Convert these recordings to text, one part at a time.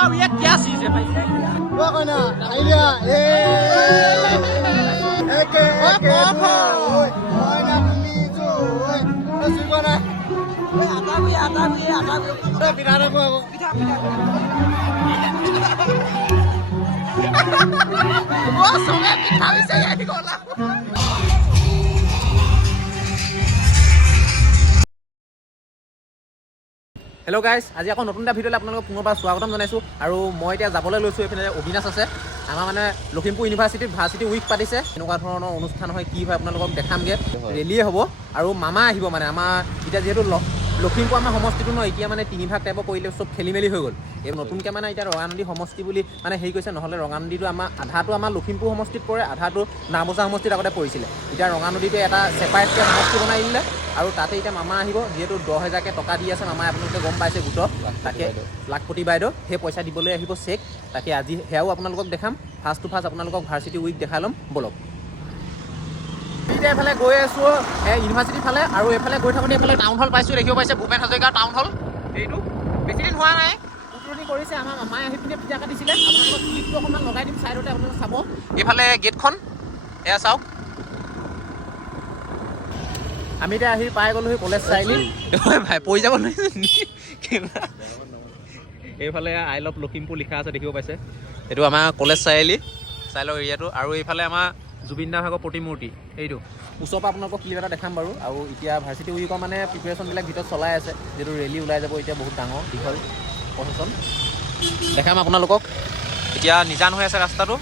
अब ये क्या चीज है भाई वो कोना आइडिया ए एके ओय ना मिजो ओय सुगोना आता भी ए बिरारा को वो सोने पिठा भी से यही बोला हेलो गाइस আজি আকৌ নতুন এটা ভিডিঅ'লৈ আপোনালোকক পুনৰবাৰ স্বাগতম জনাইছোঁ আৰু মই এতিয়া যাবলৈ লৈছোঁ এইফালে অবিনাশ আছে আমাৰ মানে লখিমপুৰ ইউনিভাৰ্চিটিত ভাৰ্চিটি উইক পাতিছে এনেকুৱা ধৰণৰ অনুষ্ঠান হয় কি হয় আপোনালোকক দেখামগৈ ৰেলীয়ে হ'ব আৰু মামা আহিব মানে আমাৰ এতিয়া যিহেতু লখিমপুৰ আমাৰ সমষ্টিটো ন এতিয়া মানে তিনিভাগ টাইপৰ কৰিলে চব খেলি মেলি হৈ গ'ল এই নতুনকৈ মানে এতিয়া ৰঙানদী সমষ্টি বুলি মানে হেৰি কৈছে নহ'লে ৰঙানদীটো আমাৰ আধাটো আমাৰ লখিমপুৰ সমষ্টিত পৰে আধাটো নাওবৈচা সমষ্টিত আগতে পৰিছিলে এতিয়া ৰঙানদীটো এটা ছেপাৰেটকৈ সমষ্টি বনাই দিলে আৰু তাতে এতিয়া মামা আহিব যিহেতু 10,000কৈ টকা দি আছে মামাই আপোনালোকে গম পাইছে গোটৰ তাকে লাখপতি বাইদেউ সেই পইচা দিবলৈ আহিব চেক তাকে আজি সেয়াও আপোনালোকক দেখাম ফাৰ্ষ্ট টু ফাৰ্ষ্ট আপোনালোকক ভাৰ্চিটি উইক দেখাই ল'ম বলক এতিয়া এইফালে গৈ আছোঁ ইউনিভাৰ্চিটিৰ ফালে আৰু এইফালে গৈ থাকোঁতে এইফালে টাউন হল পাইছোঁ দেখিব পাইছে ভূপেন হাজৰিকা টাউন হল এইটো বেছিদিন হোৱা নাই উত্তৰণি কৰিছে আমাৰ মামাই আহি পিনে পিঠা কাটিছিলে আপোনালোকক ক্লিপটো অকণমান লগাই দিম ছাইডতে আপোনালোকে চাব এইফালে গেটখন এয়া চাওক আমি এতিয়া আহি পাই গ'লোহি কলেজ চাৰিআলি ভাই পৰি যাব নোৱাৰিছে এইফালে আই লভ লখিমপুৰ লিখা আছে দেখিব পাইছে এইটো আমাৰ কলেজ চাৰিআলি চাইলৰ এৰিয়াটো আৰু এইফালে আমাৰ জুবিন দা ভাগৰ প্ৰতিমূৰ্তি এইটো ওচৰৰ পৰা আপোনালোকক ক্লিপ এটা দেখাম বাৰু আৰু এতিয়া ভাৰ্চিটি উইকৰ মানে প্ৰিপেৰেশ্যনবিলাক ভিতৰত চলাই আছে যিহেতু ৰেলী ওলাই যাব এতিয়া বহুত ডাঙৰ দীঘল প্ৰচেছন দেখাম আপোনালোকক এতিয়া নিজান হৈ আছে ৰাস্তাটো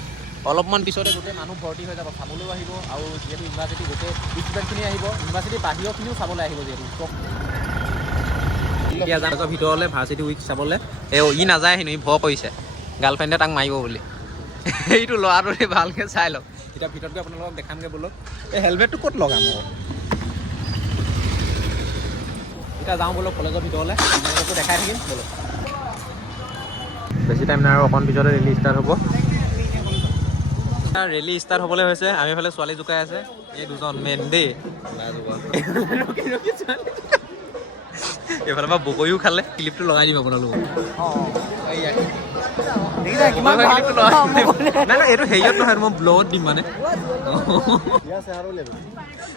অলপমান পিছতে গোটেই মানুহ ভৰ্তি হৈ যাব চাবলৈও আহিব আৰু যিহেতু ইউনিভাৰ্চিটি গোটেই ষ্টুডেণ্টখিনি আহিব ইউনিভাৰ্চিটিৰ বাহিৰৰখিনিও চাবলৈ আহিব যিহেতু এতিয়া যাম ভিতৰলৈ ভাৰ্চিটি উইক চাবলৈ ই নাযায় হেনো ই ভয় কৰিছে গাৰ্লফ্ৰেণ্ডে তাক মাৰিব বুলি এইটো ল'ৰাটোৰে ভালকৈ চাই লওক এতিয়া ভিতৰত গৈ আপোনালোকক দেখামগৈ বলক এই হেলমেটটো ক'ত লগাম আকৌ এতিয়া যাওঁ বলক কলেজৰ ভিতৰলৈ আপোনালোককো দেখাই থাকিম বলক বেছি টাইম নাই আৰু অকণ পিছতে ৰেলী ষ্টাৰ্ট হ'ব ৰেলী ষ্টাৰ্ট হ'বলৈ হৈছে আমি এইফালে ছোৱালী জোকাই আছে এই দুজন মেইন দেই এইফালৰ পৰা বগৰীও খালে ক্লিপটো লগাই দিম আপোনালোকক নাই এইটো হেৰিয়ত নহয় মই ব্লগত দিম মানে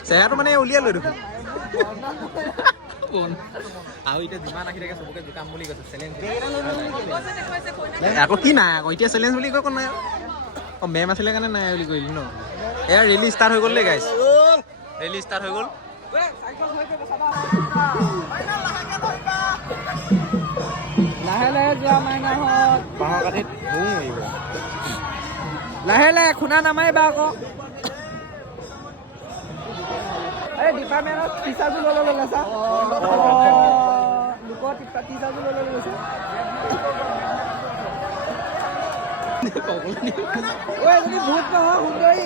চেহেৰাটো মানে উলিয়াই লৈ দেখোন আৰু এতিয়া যিমান আহি থাকে চবকে জোকাম বুলি কৈছে চেলেঞ্জ আকৌ কি নাই আকৌ এতিয়া চেলেঞ্জ বুলি কৈ নাই অঁ মেম আছিলে কাৰণে নাই বুলি কৰিলি ন এয়া ৰেলী ষ্টাৰ্ট হৈ গ'ল দেই গাইছ ৰেলী ষ্টাৰ্ট হৈ গ'ল লাহে লাহে যোৱা মাইনাহঁত বাঁহৰ কাঠিত ধুও আহিব লাহে লাহে খুন্দা নামাৰিবা আকৌ এই ডিপাৰ্টমেণ্টৰ টিচাৰবোৰ লৈ ল'লে চা লোকৰ টিচাৰবোৰ লৈ লৈছে এজনী ভূত নহয় সুন্দৰী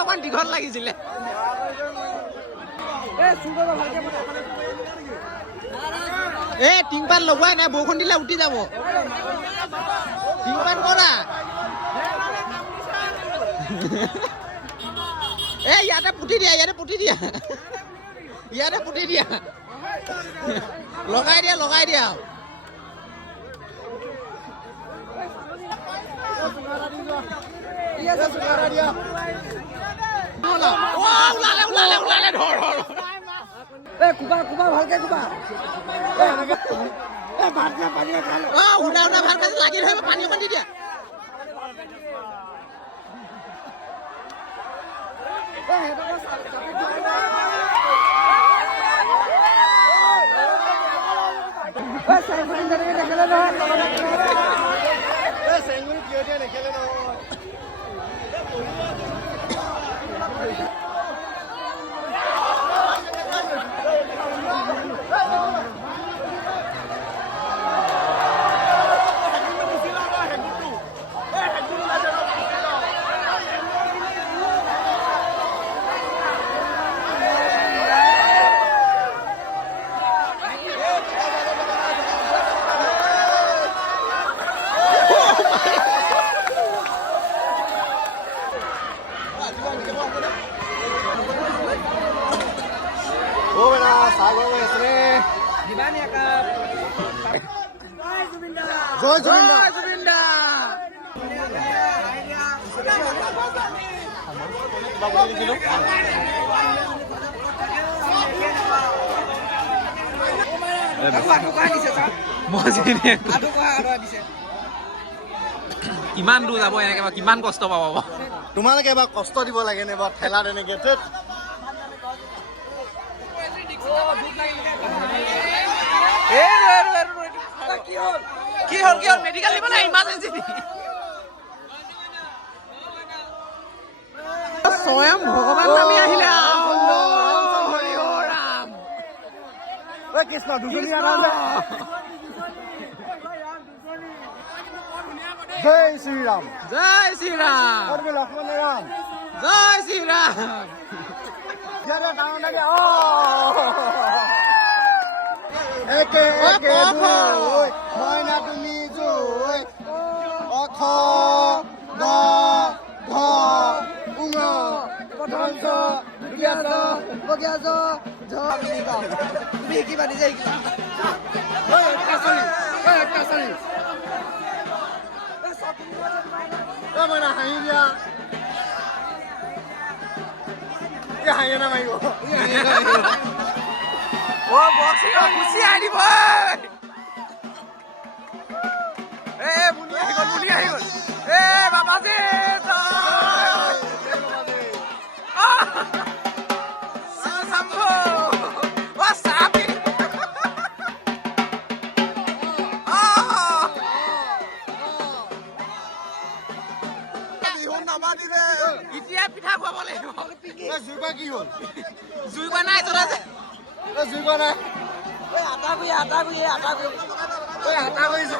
অকণ দীঘল লাগিছিলে এই টিংপাত লগোৱাই নাই বৰষুণ দিলে উঠি যাব টিংপাত কৰা এই ইয়াতে পুতি দিয়া ইয়াতে পুতি দিয়া লগাই দিয়া ওলালে ধৰ কুবা ভালকে কুবা ভালকে লাগি ধৰিব পানী অকণ দি দিয়া জয় জুবিন দা জুবিন দা কিমান দূৰ যাব এনেকে বা কিমান কষ্ট পাব তোমালোকে এবাৰ কষ্ট দিব লাগে নে বাৰু ঠেলাত এনেকে ধেৎ। কি হ'ল মেডিকেল নিব নাই ইমাৰ্জেঞ্চি স্বয়ং ভগৱান নামি আহিলে হৰি ৰাম কৃষ্ণ দুজনী জয় শ্ৰীৰাম জয় শ্ৰীৰাম লক্ষ্মণ ৰাম জয় শ্ৰীৰাম একে একে দুই মইনা তুমি জয় অখ গ ঘ উঙ পথঞ্চ দুগিয়াজ বগিয়াজ ঝ তুমি শিকিবা নিজে শিকিবা মইনা হাঁহি দিয়া হাঁহি নামাৰিব গুচি আহিব মুনি আহি গ'ল বাবাজী এতিয়া পিঠা খুৱাব লাগিব জুইবা কি হ'ল জুইবা নাই জ্বলা যে জুইবা নাই আটা কৰি হাতা কৰিছো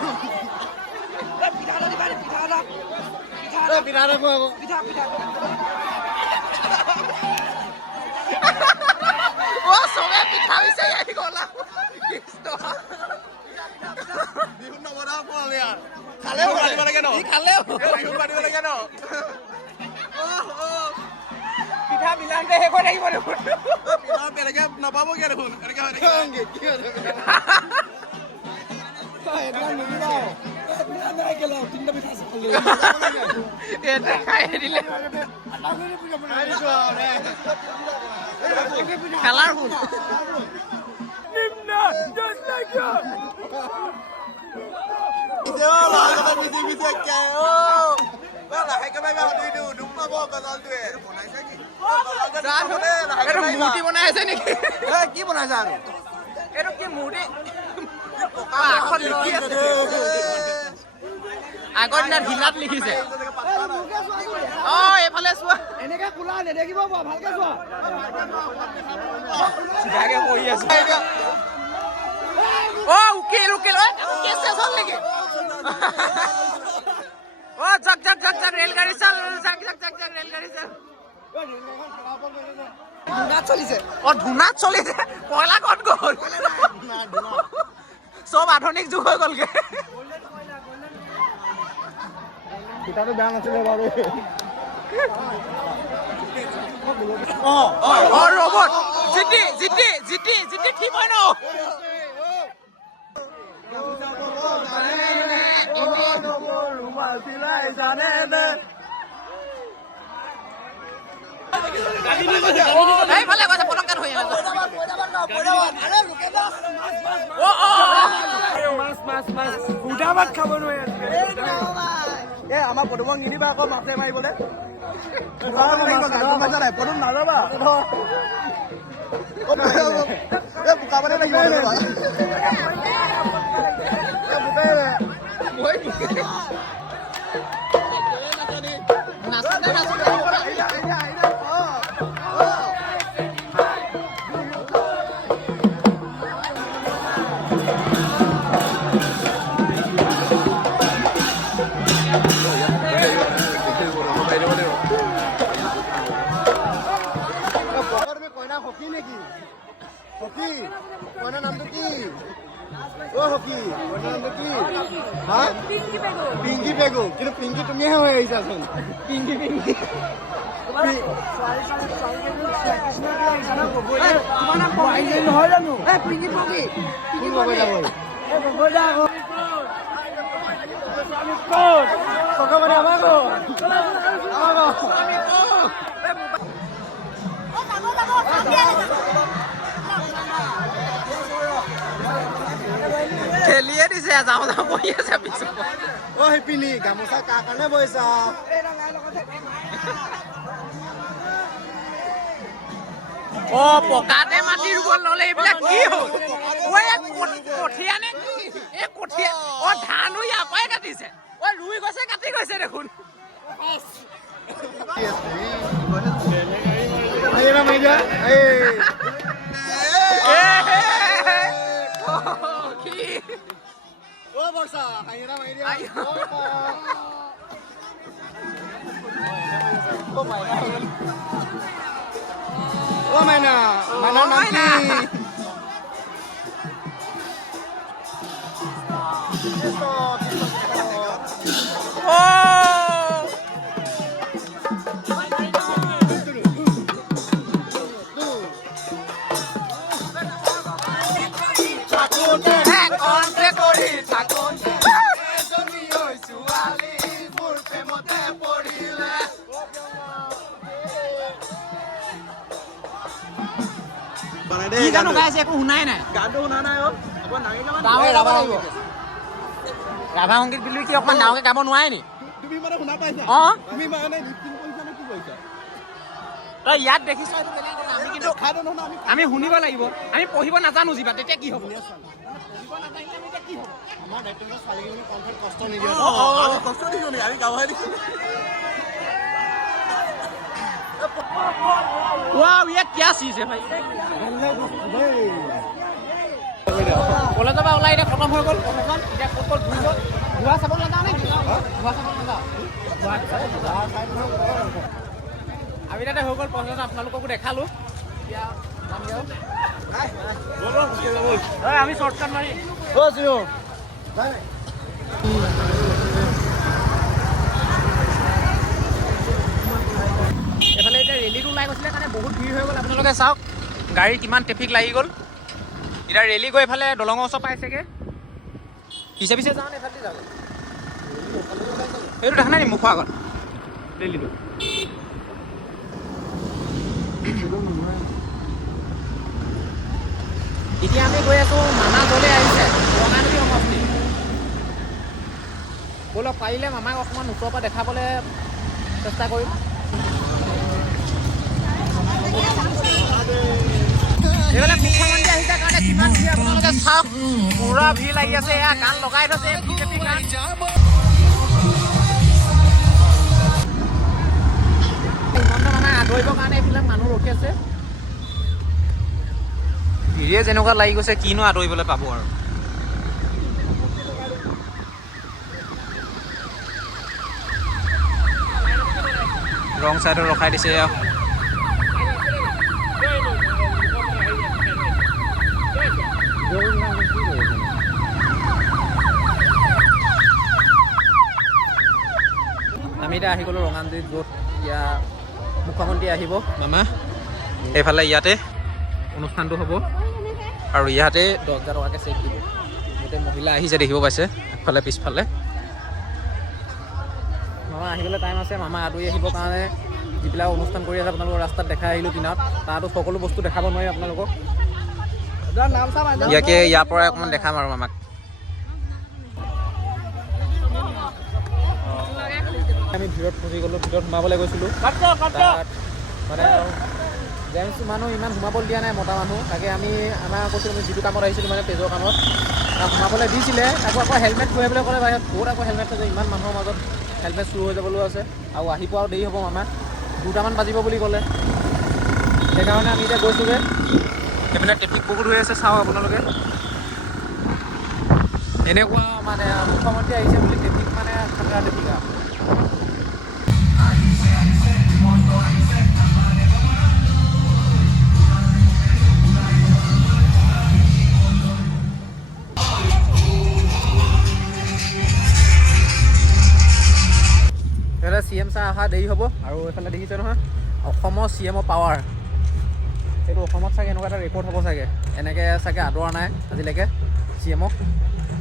পিঠা এটা দিবা পিঠা এটা খুৱাব পিঠা চবে পিঠা বিচাৰি আহি গ'লা বিহুত নবনাও পোৱালি খালেও পাতিব লাগে ন বিহুত পাতিব লাগে ন পিঠা বিলাওঁতে শেষ হৈ থাকিব দেখোন পিঠা বেলেগে নাপাবগে দেখোন এনেকে খাই দিলে খেলাৰ ভুল মূৰ্তি বনাই আছে নেকি কি বনাইছা আৰু এইটো কি মূৰ্তি আখত লিখি আছে আগৰ দিনত হিলাত লিখিছে এইফালে চোৱা এনেকে খোলা নেদেখিব ভালকে চোৱা চিধাকে পঢ়ি আছো উকিল কেছ হ'ল নেকি যাক ৰেলগাড়ী চাল যাক ৰেলগাড়ী চাল ধুনাত চলিছে ধুনাত চলিছে কয়লা ক'ত গ'ল চব আধুনিক যুগ হৈ গ'লগে পিঠাটো বেয়া নাছিলে বাৰু ৰবট জিটি ঠিক হয় ন এইফালে গৈছে পটককে ধৰি আমাৰ পদুমক নিদিবা আকৌ মাছে মাৰিবলৈ পদুম নাযাবা বোকা পানী লাগিব হকি নেকি হকি কইনাৰ নামটো কি হকি কইনাৰ নামটো কি হা পিংকি পেগু কিন্তু পিংকি তুমিহে হৈ আহিছাচোন পিংকি নহয় জানো পিংকি চকমাৰি আমাৰ খেলিয়ে দিছে যাওঁ যাওঁ বহি আছে পিছত অ শিপিনী গামোচা কাৰ কাৰণে বৈছা অ পকাতে মাটি ৰুব ল'লে এইবিলাক কি হ'ল কঠীয়া নে এই কঠীয়া অ ধানো ইয়াৰ পৰাই কাটিছে অ ৰুই গৈছে কাটি গৈছে দেখোন Oh mana, mana nanti. Oh. কি গানো গাইছে একো শুনাই নাই গানটো শুনা নাই অ অকমান নাঙিলে মানে ৰাভা সংগীত বুলি কি অকমান ডাঙৰকে গাব নোৱাৰে নি তুমি মানে শুনা পাইছা অ তুমি মানে লিপচিং কৰিছা নে কি কৰিছা তই ইয়াত দেখিছ এইটো বেলেগ কথা আমি কিন্তু খাইটো নহনা আমি শুনিব লাগিব আমি পঢ়িব নাজানো যিবা তেতিয়া কি হ'ব আমাৰ দায়িত্ব ছোৱালীজনী কমফৰ্ট কষ্ট নিদিয়ে কষ্ট দিছো নি আমি গাৱাই দিছো वाह ये क्या चीज है भाई কলেজৰ পৰা ওলাই এতিয়া খতম হৈ গ'ল এতিয়া ক'ত ক'ত ঘূৰি গ'ল গোৱা চাব নাযাওঁ নেকি গোৱা চাব নাযাওঁ আমি তাতে হৈ গ'ল পঞ্চাছ আপোনালোককো দেখালোঁ এতিয়া আমি শ্বৰ্টকাট মাৰি এইফালে এতিয়া ৰেলীটো ওলাই গৈছিলে কাৰণে বহুত ভিৰ হৈ গ'ল আপোনালোকে চাওক গাড়ী কিমান ট্ৰেফিক লাগি গ'ল এতিয়া ৰেলী গৈ এইফালে দলঙৰ ওচৰ পাইছেগৈ পিছে পিছে যাওঁ এইফালে যাব এইটো দেখা নাই নি মুখৰ আগত ৰেলীটো এতিয়া আমি গৈ আছোঁ মামাজলৈ আহিছে ৰঙানদী সমষ্টি ব'লক পাৰিলে মামাক অকণমান ওচৰৰ পৰা দেখাবলৈ চেষ্টা কৰিম এইবিলাক মুখ্যমন্ত্ৰী আহিছে কাৰণে কিমান ভিৰ আপোনালোকে চাওক পুৰা ভিৰ লাগি আছে এয়া গান লগাই থৈছে বিজেপি গান হিমন্ত মামাক আদৰিবৰ কাৰণে এইবিলাক মানুহ ৰখি আছে ভিৰে যেনেকুৱা লাগি গৈছে কিনো আদৰিবলৈ পাব আৰু ৰং চাইডত ৰখাই দিছে আমি এতিয়া আহি গ'লোঁ ৰঙানদীত য'ত এতিয়া মুখ্যমন্ত্ৰী আহিব মামা এইফালে ইয়াতে অনুষ্ঠানটো হ'ব আৰু ইয়াতে 10,000 টকাকৈ চেক দিব গোটেই মহিলা আহিছে দেখিব পাইছে আগফালে পিছফালে মামা আহিবলৈ টাইম আছে মামা আদৰি আহিবৰ কাৰণে যিবিলাক অনুষ্ঠান কৰি আছে আপোনালোকৰ ৰাস্তাত দেখাই আহিলোঁ কিনাৰত তাতো সকলো বস্তু দেখাব নোৱাৰি আপোনালোকক ইয়াকে ইয়াৰ পৰাই অকণমান দেখাম আৰু মামাক আমি ভিৰত ফচি গ'লোঁ ভিতৰত সোমাবলৈ গৈছিলোঁ তাত মানে জেণ্টছ মানুহ ইমান সোমাবলৈ দিয়া নাই মতা মানুহ তাকে আমি আমাৰ কৈছিলোঁ আমি যিটো কামত আহিছিলোঁ মানে পেজৰ কামত তাক সোমাবলৈ দিছিলে তাকো আকৌ হেলমেট ঘূৰাবলৈ ক'লে বাহিৰত বহুত আকৌ হেলমেট থৈছে ইমান মানুহৰ মাজত হেলমেট চুৰ হৈ যাবলৈও আছে আৰু আহি পোৱাও দেৰি হ'ব আমাৰ 2টামান বাজিব বুলি ক'লে সেইকাৰণে আমি এতিয়া গৈছোঁগৈ সেইপিনে ট্ৰেফিক বহুত হৈ আছে চাওক আপোনালোকে এনেকুৱা মানে মুখ্যমন্ত্ৰী আহিছে বুলি ট্ৰেফিক মানে খাতৰা ট্ৰেফিক আৰু CM ছাৰ অহা দেৰি হ'ব আৰু এইফালে দেখিছে নহয় অসমৰ CMৰ পাৱাৰ এইটো অসমত চাগে এনেকুৱা এটা ৰেকৰ্ড হ'ব চাগে এনেকৈ চাগে আদৰা নাই আজিলৈকে CMক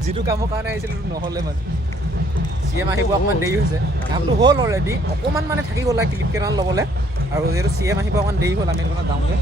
যিটো কামৰ কাৰণে আহিছিলোঁ সেইটো নহ'লে মানে CM আহিব অকণমান দেৰি হৈছে কামটো হ'ল অলৰেডি অকণমান মানে থাকি গ'ল ক্লিপ কেইটামান ল'বলৈ আৰু যিহেতু CM আহিব অকণমান দেৰি হ'ল আমি সেইকাৰণে যাওঁগৈ